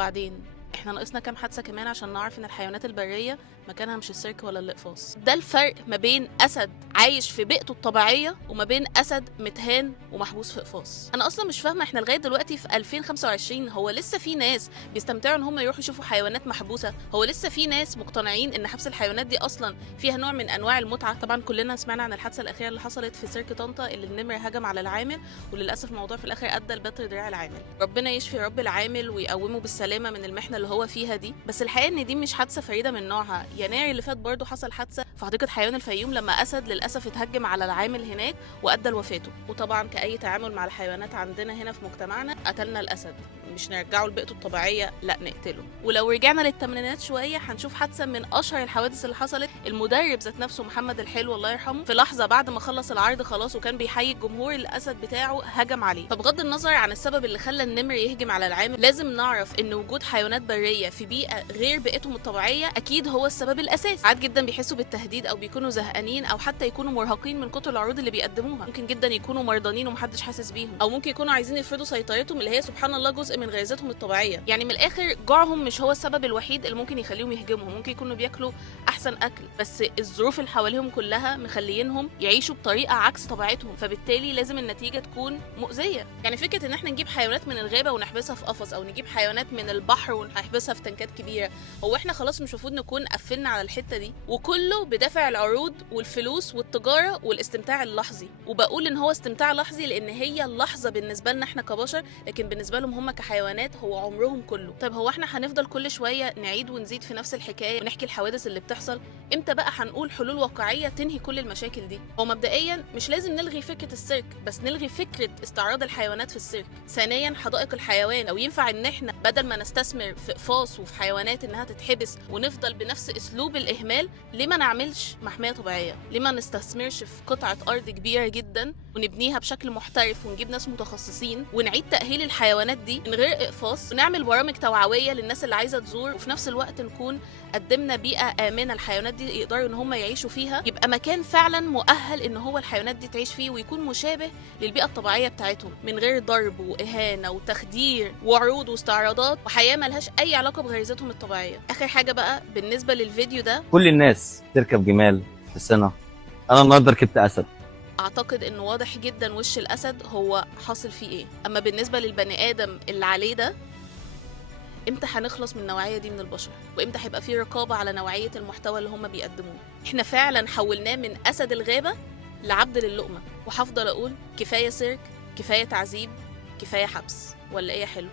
وبعدين احنا ناقصنا كام حادثه كمان عشان نعرف ان الحيوانات البريه مكانها مش السيرك ولا الاقفاص. ده الفرق ما بين اسد عايش في بيئته الطبيعيه وما بين اسد متهان ومحبوس في اقفاص. انا اصلا مش فاهمه احنا لغايه دلوقتي في 2025 هو لسه في ناس بيستمتعوا ان هم يروحوا يشوفوا حيوانات محبوسه؟ هو لسه في ناس مقتنعين ان حبس الحيوانات دي اصلا فيها نوع من انواع المتعه؟ طبعا كلنا سمعنا عن الحادثه الاخيره اللي حصلت في سيرك طنطا اللي النمر هجم على العامل، وللاسف الموضوع في الاخر ادى لبتر دراع العامل. ربنا يشفي رب العامل ويقومه بالسلامه من المحنه اللي هو فيها دي. بس الحقيقه ان دي مش حادثه فريده من نوعها. يناير اللي فات برضه حصل حادثه في حديقه حيوان الفيوم لما اسد للاسف اتهجم على العامل هناك وادى لوفاته. وطبعا كاي تعامل مع الحيوانات عندنا هنا في مجتمعنا، قتلنا الاسد مش نرجعه لبيئته الطبيعيه، لا نقتله. ولو رجعنا للثمانينات شويه هنشوف حادثه من اشهر الحوادث اللي حصلت. المدرب ذات نفسه محمد الحلو الله يرحمه، في لحظه بعد ما خلص العرض خلاص وكان بيحيي الجمهور، الاسد بتاعه هجم عليه. فبغض النظر عن السبب اللي خلى النمر يهجم على العامل، لازم نعرف ان وجود حيوانات بريه في بيئه غير بيئتهم الطبيعيه اكيد هو السبب الاساسي. ساعات جدا بيحسوا بالتهديد او بيكونوا زهقانين او حتى يكونوا مرهقين من كتر العروض اللي بيقدموها. ممكن جدا يكونوا مرضانين ومحدش حاسس بيهم، او ممكن يكونوا عايزين يفرضوا سيطرتهم اللي هي سبحان الله جزء من غريزتهم الطبيعيه. يعني من الاخر جوعهم مش هو السبب الوحيد اللي ممكن يخليهم يهجموا، ممكن يكونوا بياكلوا احسن اكل بس الظروف اللي حواليهم كلها مخليينهم يعيشوا بطريقه عكس طبيعتهم، فبالتالي لازم النتيجه تكون مؤذيه. يعني فكره ان احنا نجيب حيوانات من الغابه ونحبسها في قفص، او نجيب حيوانات من البحر ونحبسها في تنكات كبيره، هو احنا خلاص مش المفروض نكون قفلنا على الحته دي؟ وكله بدافع العروض والفلوس والتجاره والاستمتاع اللحظي. وبقول ان هو استمتاع لحظي لان هي اللحظه بالنسبه لنا احنا كبشر، لكن بالنسبه لهم هم كحيوانات هو عمرهم كله. طيب هو احنا هنفضل كل شويه نعيد ونزيد في نفس الحكايه ونحكي الحوادث اللي بتحصل؟ امتى بقى هنقول حلول واقعيه تنهي كل المشاكل دي؟ هو مبدئيا مش لازم نلغي فكره السيرك، بس نلغي فكره استعراض الحيوانات في السيرك. ثانيا حدائق الحيوان، لو ينفع ان احنا بدل ما نستثمر في اقفاص وفي حيوانات انها تتحبس ونفضل بنفس اسلوب الاهمال، ليه ما نعملش محميه طبيعيه؟ ليه ما نستثمرش في قطعه ارض كبيره جدا ونبنيها بشكل محترف ونجيب ناس متخصصين ونعيد تاهيل الحيوانات دي من غير اقفاص، ونعمل برامج توعويه للناس اللي عايزه تزور، وفي نفس الوقت نكون قدمنا بيئه امنه الحيوانات دي يقدروا ان هم يعيشوا فيها، يبقى مكان فعلا مؤهل ان هو الحيوانات دي تعيش فيه ويكون مشابه للبيئه الطبيعيه بتاعتهم، من غير ضرب واهانه وتخدير وعروض واستعراضات وحياه ملهاش اي علاقه بغريزتهم الطبيعيه. اخر حاجه بقى بالنسبه للفيديو ده، كل الناس تركب جمال في السنة، انا النهارده ركبت اسد. اعتقد انه واضح جدا وش الاسد هو حاصل فيه ايه. اما بالنسبه للبني ادم اللي عليه ده، امتى هنخلص من النوعيه دي من البشر؟ وامتى هيبقى في رقابه على نوعيه المحتوى اللي هم بيقدموه؟ احنا فعلا حولناه من اسد الغابه لعبد للقمه. وهفضل اقول كفايه سيرك، كفايه تعذيب، كفايه حبس، ولا ايه يا حلو؟